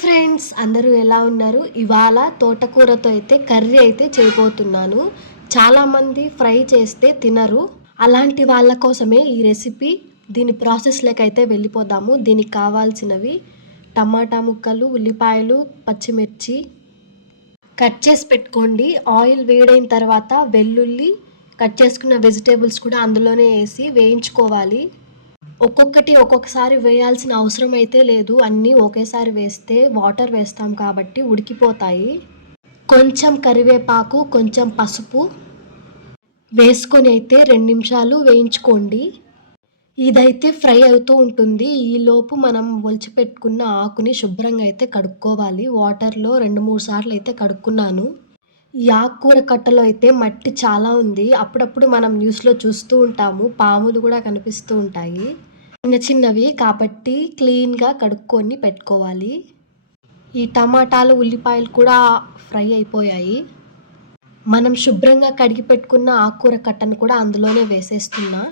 Friends, అందరూ ఎలా ఉన్నారు? ఇవాళ తోటకూరతో అయితే కర్రీ అయితే చేయబోతున్నాను. చాలామంది ఫ్రై చేస్తే తినరు. అలాంటి వాళ్ళ కోసమే ఈ రెసిపీ. దీని ప్రాసెస్లోకి అయితే వెళ్ళిపోదాము. దీనికి కావాల్సినవి టమాటా ముక్కలు, ఉల్లిపాయలు, పచ్చిమిర్చి కట్ చేసి పెట్టుకోండి. ఆయిల్ వేడైన తర్వాత వెల్లుల్లి, కట్ చేసుకున్న వెజిటేబుల్స్ కూడా అందులోనే వేసి వేయించుకోవాలి. ఒక్కొక్కటి ఒక్కొక్కసారి వేయాల్సిన అవసరం అయితే లేదు. అన్నీ ఒకేసారి వేస్తే వాటర్ వేస్తాం కాబట్టి ఉడికిపోతాయి. కొంచెం కరివేపాకు, కొంచెం పసుపు వేసుకొని అయితే 2 నిమిషాలు వేయించుకోండి. ఇదైతే ఫ్రై అవుతూ ఉంటుంది. ఈలోపు మనం ఒలిచిపెట్టుకున్న ఆకుని శుభ్రంగా అయితే కడుక్కోవాలి. వాటర్లో 2-3 సార్లు అయితే కడుక్కున్నాను. ఈ ఆకుకూర కట్టలో అయితే మట్టి చాలా ఉంది. అప్పుడప్పుడు మనం న్యూస్లో చూస్తూ ఉంటాము, పాములు కూడా కనిపిస్తూ ఉంటాయి. చిన్న చిన్నవి కాబట్టి క్లీన్గా కడుక్కొని పెట్టుకోవాలి. ఈ టమాటాలు, ఉల్లిపాయలు కూడా ఫ్రై అయిపోయాయి. మనం శుభ్రంగా కడిగి పెట్టుకున్న ఆకుకూర కట్టను కూడా అందులోనే వేసేస్తున్నా.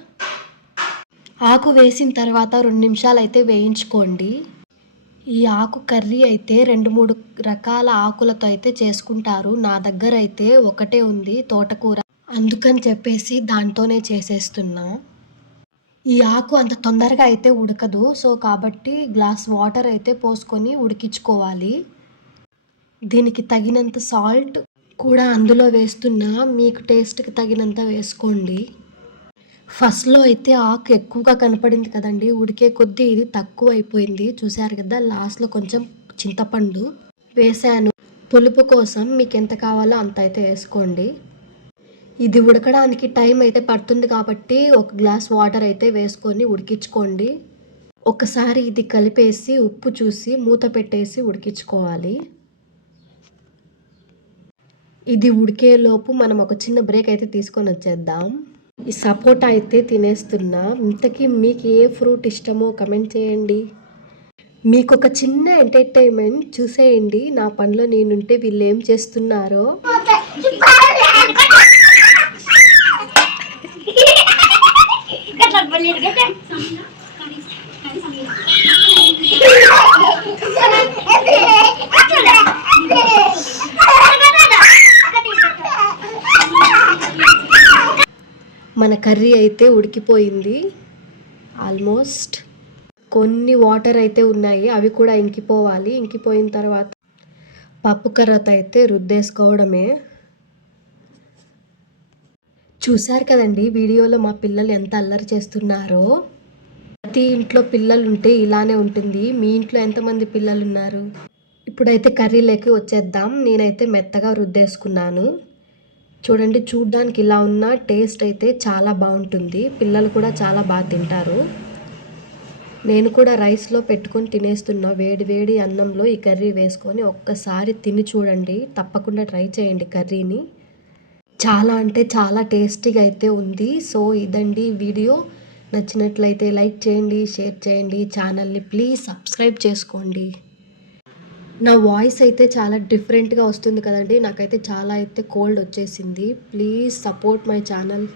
ఆకు వేసిన తర్వాత 2 నిమిషాలు అయితే వేయించుకోండి. ఈ ఆకు కర్రీ అయితే 2-3 రకాల ఆకులతో అయితే చేసుకుంటారు. నా దగ్గర అయితే ఒకటే ఉంది, తోటకూర. అందుకని చెప్పేసి దాంతోనే చేసేస్తున్నా. ఈ ఆకు అంత తొందరగా అయితే ఉడకదు. సో కాబట్టి గ్లాస్ వాటర్ అయితే పోసుకొని ఉడికించుకోవాలి. దీనికి తగినంత సాల్ట్ కూడా అందులో వేస్తున్నా. మీకు టేస్ట్కి తగినంత వేసుకోండి. ఫస్ట్లో అయితే ఆకు ఎక్కువగా కనపడింది కదండి, ఉడికే కొద్దీ ఇది తక్కువ అయిపోయింది. చూసారు కదా, లాస్ట్లో కొంచెం చింతపండు వేసాను. పులుపు కోసం మీకు ఎంత కావాలో అంత అయితే వేసుకోండి. ఇది ఉడకడానికి టైం అయితే పడుతుంది కాబట్టి 1 గ్లాస్ వాటర్ అయితే వేసుకొని ఉడికించుకోండి. ఒకసారి ఇది కలిపేసి ఉప్పు చూసి మూత పెట్టేసి ఉడికించుకోవాలి. ఇది ఉడికేలోపు మనం ఒక చిన్న బ్రేక్ అయితే తీసుకొని వచ్చేద్దాం. ఈ సపోటా అయితే తినేస్తున్నా. ఇంతకీ మీకు ఏ ఫ్రూట్ ఇష్టమో కమెంట్ చేయండి. మీకు ఒక చిన్న ఎంటర్టైన్మెంట్ చూసేయండి. నా పనిలో నేనుంటే వీళ్ళు ఏం చేస్తున్నారో. మన కర్రీ అయితే ఉడికిపోయింది ఆల్మోస్ట్. కొన్ని వాటర్ అయితే ఉన్నాయి, అవి కూడా ఇంకిపోవాలి. ఇంకిపోయిన తర్వాత పప్పు కర్రతో అయితే రుద్దేసుకోవడమే. చూశారు కదండి వీడియోలో మా పిల్లలు ఎంత అల్లరి చేస్తున్నారో. ప్రతి ఇంట్లో పిల్లలు ఉంటే ఇలానే ఉంటుంది. మీ ఇంట్లో ఎంతమంది పిల్లలు ఉన్నారు? ఇప్పుడైతే కర్రీలోకి వచ్చేద్దాం. నేనైతే మెత్తగా రుద్దేసుకున్నాను. చూడండి, చూడ్డానికి ఇలా ఉన్న టేస్ట్ అయితే చాలా బాగుంటుంది. పిల్లలు కూడా చాలా బాగా తింటారు. నేను కూడా రైస్లో పెట్టుకొని తినేస్తున్నా. వేడి వేడి అన్నంలో ఈ కర్రీ వేసుకొని ఒక్కసారి తిని చూడండి. తప్పకుండా ట్రై చేయండి కర్రీని. చాలా అంటే చాలా టేస్టీగా అయితే ఉంది. సో ఇదండి వీడియో. నచ్చినట్లయితే లైక్ చేయండి, షేర్ చేయండి. ఛానల్ని ప్లీజ్ సబ్స్క్రైబ్ చేసుకోండి. నా వాయిస్ అయితే చాలా డిఫరెంట్గా వస్తుంది కదండి. నాకైతే చాలా అయితే కోల్డ్ వచ్చేసింది. Please support my channel.